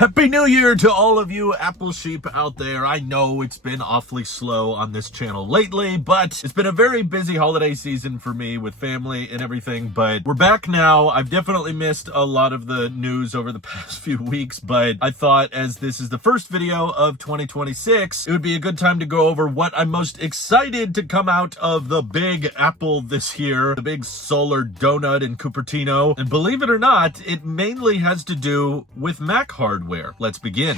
Happy New Year to all of you Apple sheep out there. I know it's been awfully slow on this channel lately, but it's been a very busy holiday season for me with family and everything, but we're back now. I've definitely missed a lot of the news over the past few weeks, but I thought as this is the first video of 2026, it would be a good time to go over what I'm most excited to come out of the big Apple this year, the big solar donut in Cupertino. And believe it or not, it mainly has to do with Mac hardware. Let's begin.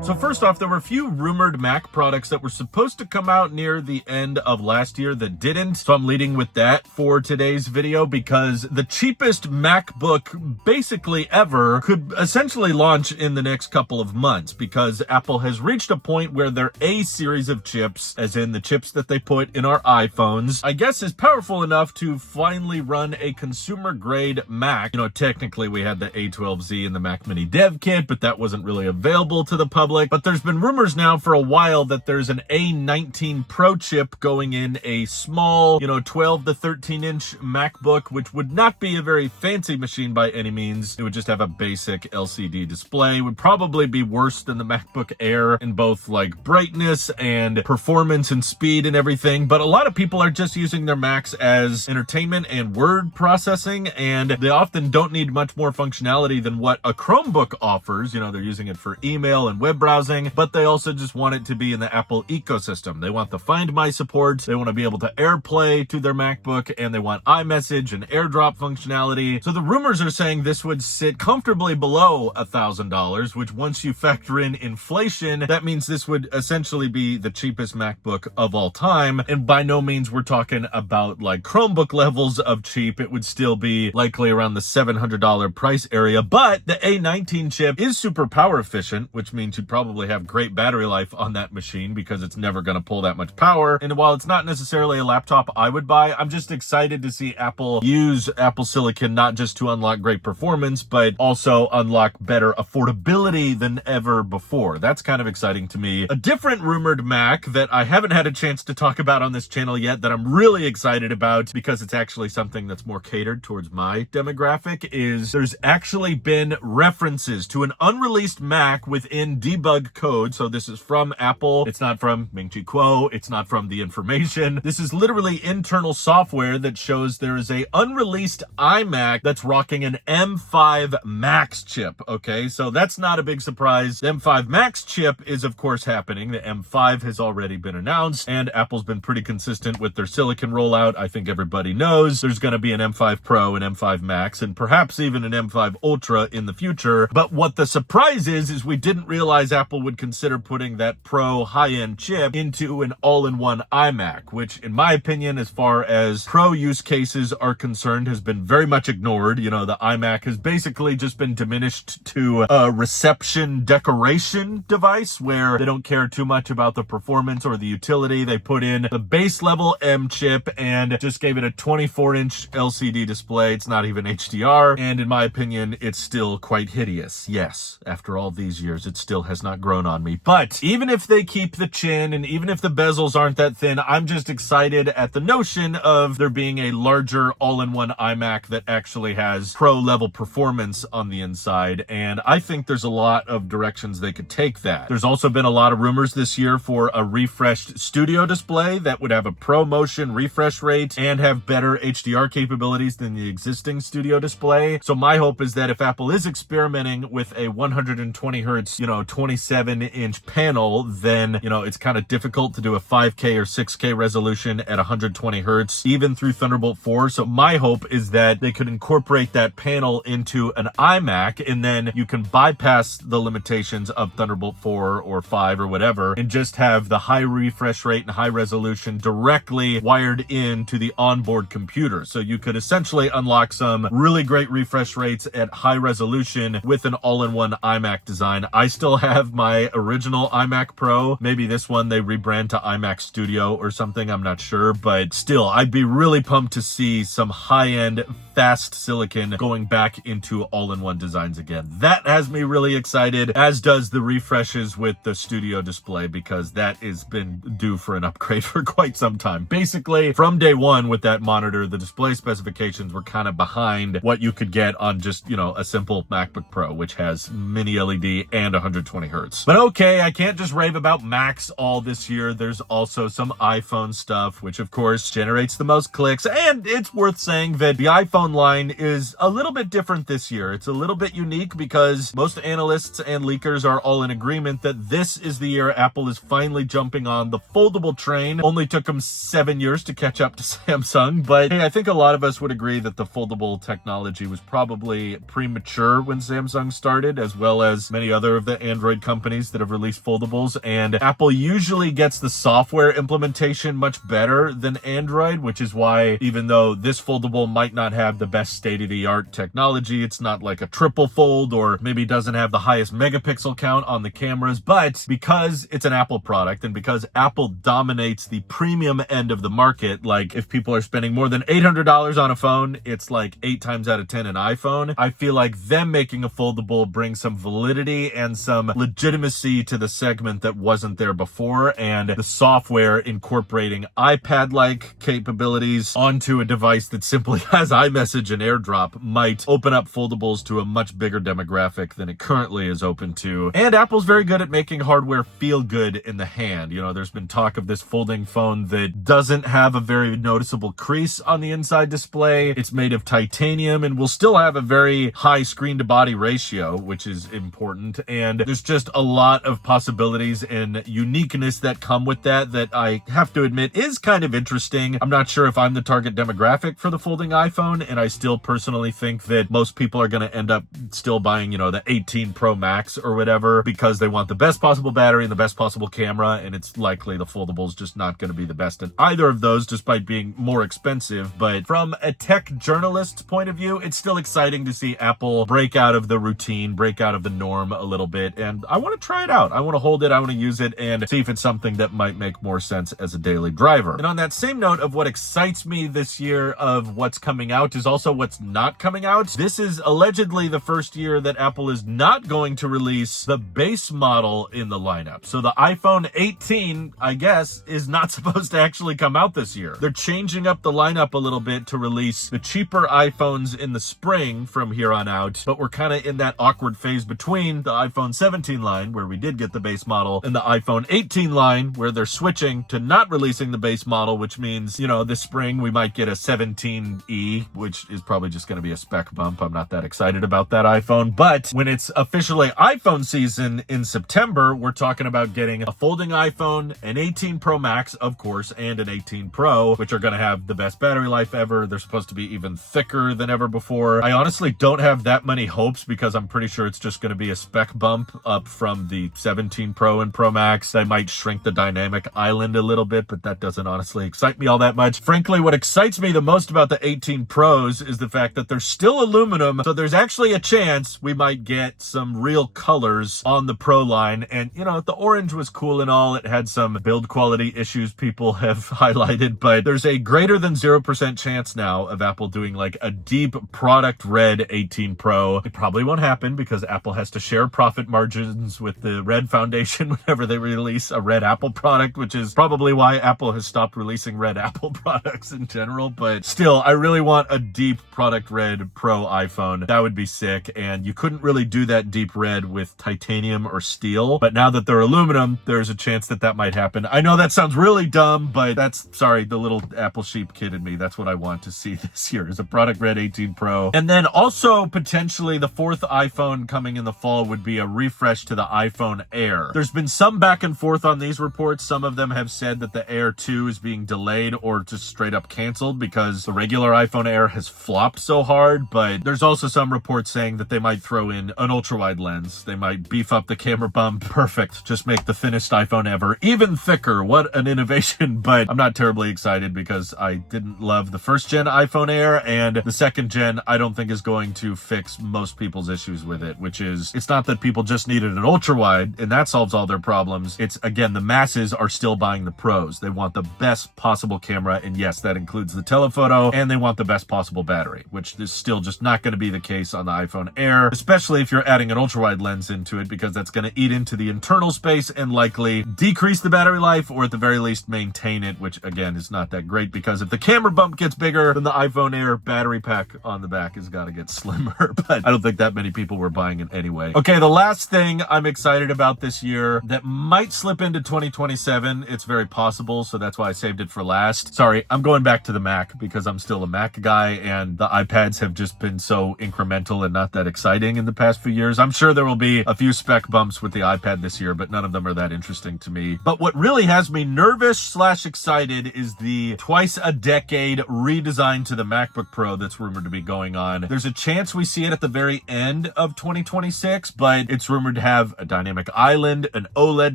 So first off, there were a few rumored Mac products that were supposed to come out near the end of last year that didn't. So I'm leading with that for today's video because the cheapest MacBook basically ever could essentially launch in the next couple of months because Apple has reached a point where their A series of chips, as in the chips that they put in our iPhones, I guess is powerful enough to finally run a consumer grade Mac. You know, technically we had the A12Z and the Mac Mini Dev Kit, but that wasn't really available to the public. But there's been rumors now for a while that there's an A19 Pro chip going in a small, 12 to 13 inch MacBook, which would not be a very fancy machine by any means. It would just have a basic LCD display. It would probably be worse than the MacBook Air in both like brightness and performance and speed and everything. But a lot of people are just using their Macs as entertainment and word processing, and they often don't need much more functionality than what a Chromebook offers. They're using it for email and web browsing, but they also just want it to be in the Apple ecosystem. They want the Find My support, they want to be able to AirPlay to their MacBook, and they want iMessage and AirDrop functionality. So the rumors are saying this would sit comfortably below $1,000, which once you factor in inflation, that means this would essentially be the cheapest MacBook of all time. And by no means we're talking about like Chromebook levels of cheap. It would still be likely around the $700 price area, but the A19 chip is super power efficient, which means you'd probably have great battery life on that machine because it's never going to pull that much power. And while it's not necessarily a laptop I would buy, I'm just excited to see Apple use Apple Silicon not just to unlock great performance, but also unlock better affordability than ever before. That's kind of exciting to me. A different rumored Mac that I haven't had a chance to talk about on this channel yet that I'm really excited about because it's actually something that's more catered towards my demographic is there's actually been references to an unreleased Mac within debug code. So this is from Apple. It's not from Ming-Chi Kuo. It's not from The Information. This is literally internal software that shows there is a unreleased iMac that's rocking an M5 Max chip. Okay, so that's not a big surprise. The M5 Max chip is of course happening. The M5 has already been announced, and Apple's been pretty consistent with their silicon rollout. I think everybody knows there's going to be an M5 Pro, an M5 Max, and perhaps even an M5 Ultra in the future. But what the surprise is we didn't realize Apple would consider putting that Pro high-end chip into an all-in-one iMac, which in my opinion, as far as Pro use cases are concerned, has been very much ignored. The iMac has basically just been diminished to a reception decoration device where they don't care too much about the performance or the utility. They put in the base level M chip and just gave it a 24-inch LCD display. It's not even HDR, and in my opinion, it's still quite hideous. Yes, after all these years, it still has not grown on me. But even if they keep the chin and even if the bezels aren't that thin, I'm just excited at the notion of there being a larger all-in-one iMac that actually has pro level performance on the inside. And I think there's a lot of directions they could take that. There's also been a lot of rumors this year for a refreshed studio display that would have a pro motion refresh rate and have better HDR capabilities than the existing studio display. So my hope is that if Apple is experimenting with a 120 hertz, 27-inch panel, then, it's kind of difficult to do a 5K or 6K resolution at 120 hertz, even through Thunderbolt 4. So my hope is that they could incorporate that panel into an iMac, and then you can bypass the limitations of Thunderbolt 4 or 5 or whatever, and just have the high refresh rate and high resolution directly wired into the onboard computer. So you could essentially unlock some really great refresh rates at high resolution with an all-in-one iMac design. I still have have my original iMac Pro. Maybe this one they rebrand to iMac Studio or something, I'm not sure, but still, I'd be really pumped to see some high-end fast silicon going back into all-in-one designs again. That has me really excited, as does the refreshes with the studio display, because that has been due for an upgrade for quite some time. Basically, from day one with that monitor, the display specifications were kind of behind what you could get on just, a simple MacBook Pro, which has mini LED and 120 hertz. But okay, I can't just rave about Macs all this year. There's also some iPhone stuff, which of course generates the most clicks, and it's worth saying that the iPhone line is a little bit different this year. It's a little bit unique because most analysts and leakers are all in agreement that this is the year Apple is finally jumping on the foldable train. Only took them 7 years to catch up to Samsung, but hey, I think a lot of us would agree that the foldable technology was probably premature when Samsung started, as well as many other of the Android companies that have released foldables, and Apple usually gets the software implementation much better than Android, which is why even though this foldable might not have the best state-of-the-art technology, it's not like a triple fold, or maybe doesn't have the highest megapixel count on the cameras, but because it's an Apple product and because Apple dominates the premium end of the market, like if people are spending more than $800 on a phone, it's like 8 times out of 10 an iPhone. I feel like them making a foldable brings some validity and some legitimacy to the segment that wasn't there before, and the software incorporating iPad-like capabilities onto a device that simply has iMessage and AirDrop might open up foldables to a much bigger demographic than it currently is open to. And Apple's very good at making hardware feel good in the hand. There's been talk of this folding phone that doesn't have a very noticeable crease on the inside display. It's made of titanium and will still have a very high screen-to-body ratio, which is important. And there's just a lot of possibilities and uniqueness that come with that I have to admit is kind of interesting. I'm not sure if I'm the target demographic for the folding iPhone, and I still personally think that most people are going to end up still buying, the 18 Pro Max or whatever, because they want the best possible battery and the best possible camera, and it's likely the foldable is just not going to be the best in either of those, despite being more expensive. But from a tech journalist's point of view, it's still exciting to see Apple break out of the routine, break out of the norm a little bit, and I want to try it out. I want to hold it, I want to use it, and see if it's something that might make more sense as a daily driver. And on that same note of what excites me this year of what's coming out is also what's not coming out. This is allegedly the first year that Apple is not going to release the base model in the lineup. So the iPhone 18, I guess, is not supposed to actually come out this year. They're changing up the lineup a little bit to release the cheaper iPhones in the spring from here on out, but we're kind of in that awkward phase between the iPhone 17 line, where we did get the base model, and the iPhone 18 line, where they're switching to not releasing the base model, which means, this spring we might get a 17E, which is probably just going to be a spec bump. I'm not that excited about that iPhone, but when it's officially iPhone season in September, we're talking about getting a folding iPhone, an 18 Pro Max, of course, and an 18 Pro, which are going to have the best battery life ever. They're supposed to be even thicker than ever before. I honestly don't have that many hopes because I'm pretty sure it's just going to be a spec bump up from the 17 Pro and Pro Max. They might shrink the dynamic island a little bit, but that doesn't honestly excite me all that much. Frankly, what excites me the most about the 18 Pros is the fact that they're still aluminum, so there's actually a chance we might get some real colors on the Pro line. And, the orange was cool and all. It had some build quality issues people have highlighted, but there's a greater than 0% chance now of Apple doing like a deep product red 18 Pro. It probably won't happen because Apple has to share profit margins with the Red Foundation whenever they release a red Apple product, which is probably why Apple has stopped releasing red Apple products in general. But still, I really want a deep product red Pro iPhone. That would be sick. And you couldn't really do that deep red with titanium or steel, but now that they're aluminum, there's a chance that that might happen. I know that sounds really dumb, but sorry, the little Apple sheep kid in me, that's what I want to see this year, is a product red 18 Pro. And then also potentially the fourth iPhone coming in the fall would be a refresh to the iPhone Air. There's been some back and forth on these reports. Some of them have said that the Air 2 is being delayed or just straight up canceled because the regular iPhone Air has flopped so hard, but there's also some reports saying that they might throw in an ultra-wide lens. They might beef up the camera bump. Perfect. Just make the thinnest iPhone ever even thicker. What an innovation. But I'm not terribly excited because I didn't love the first gen iPhone Air, and the second gen I don't think is going to fix most people's issues with it, which is, it's not that people just need needed an ultra wide, and that solves all their problems. It's, again, the masses are still buying the pros. They want the best possible camera, and yes, that includes the telephoto, and they want the best possible battery, which is still just not going to be the case on the iPhone Air, especially if you're adding an ultra wide lens into it, because that's going to eat into the internal space and likely decrease the battery life, or at the very least maintain it, which again is not that great, because if the camera bump gets bigger, then the iPhone Air battery pack on the back has got to get slimmer. But I don't think that many people were buying it anyway. Okay, the last thing I'm excited about this year that might slip into 2027, it's very possible, so that's why I saved it for last. Sorry, I'm going back to the Mac because I'm still a Mac guy, and the iPads have just been so incremental and not that exciting in the past few years. I'm sure there will be a few spec bumps with the iPad this year, but none of them are that interesting to me. But what really has me nervous / excited is the twice a decade redesign to the MacBook Pro that's rumored to be going on. There's a chance we see it at the very end of 2026, but it's rumored to have a dynamic island, an OLED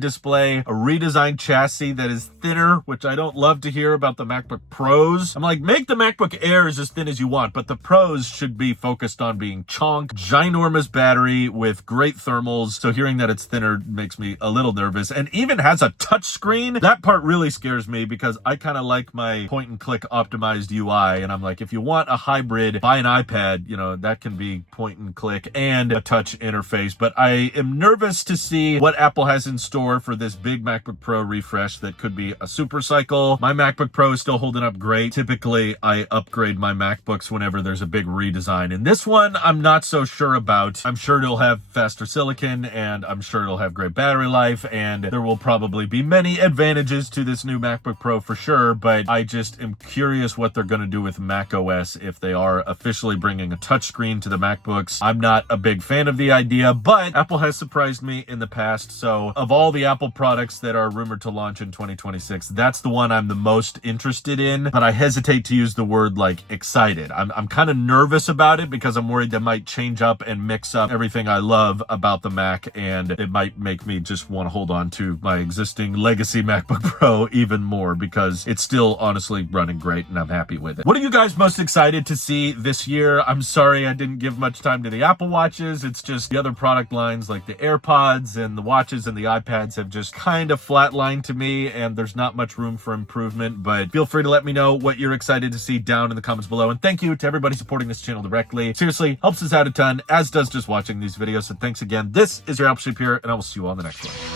display, a redesigned chassis that is thinner, which I don't love to hear about the MacBook Pros. I'm like, make the MacBook Airs as thin as you want, but the Pros should be focused on being chonk, ginormous battery with great thermals. So hearing that it's thinner makes me a little nervous, and even has a touch screen. That part really scares me because I kind of like my point and click optimized UI, and I'm like, if you want a hybrid, buy an iPad, you know, that can be point and click and a touch interface. But I am nervous to see what Apple has in store for this big MacBook Pro refresh that could be a super cycle. My MacBook Pro is still holding up great. Typically, I upgrade my MacBooks whenever there's a big redesign, and this one I'm not so sure about. I'm sure it'll have faster silicon, and I'm sure it'll have great battery life, and there will probably be many advantages to this new MacBook Pro for sure, but I just am curious what they're going to do with macOS if they are officially bringing a touchscreen to the MacBooks. I'm not a big fan of the idea, but Apple has surprised me in the past, so of all the Apple products that are rumored to launch in 2026, that's the one I'm the most interested in, but I hesitate to use the word like excited. I'm kind of nervous about it because I'm worried they might change up and mix up everything I love about the Mac, and it might make me just want to hold on to my existing legacy MacBook Pro even more because it's still honestly running great and I'm happy with it. What are you guys most excited to see this year? I'm sorry I didn't give much time to the Apple Watches. It's just the other product lines like the AirPods and the watches and the iPads have just kind of flatlined to me, and there's not much room for improvement, but feel free to let me know what you're excited to see down in the comments below. And thank you to everybody supporting this channel directly. Seriously, helps us out a ton, as does just watching these videos. So thanks again. This is your Apple Sheep here, and I will see you on the next one.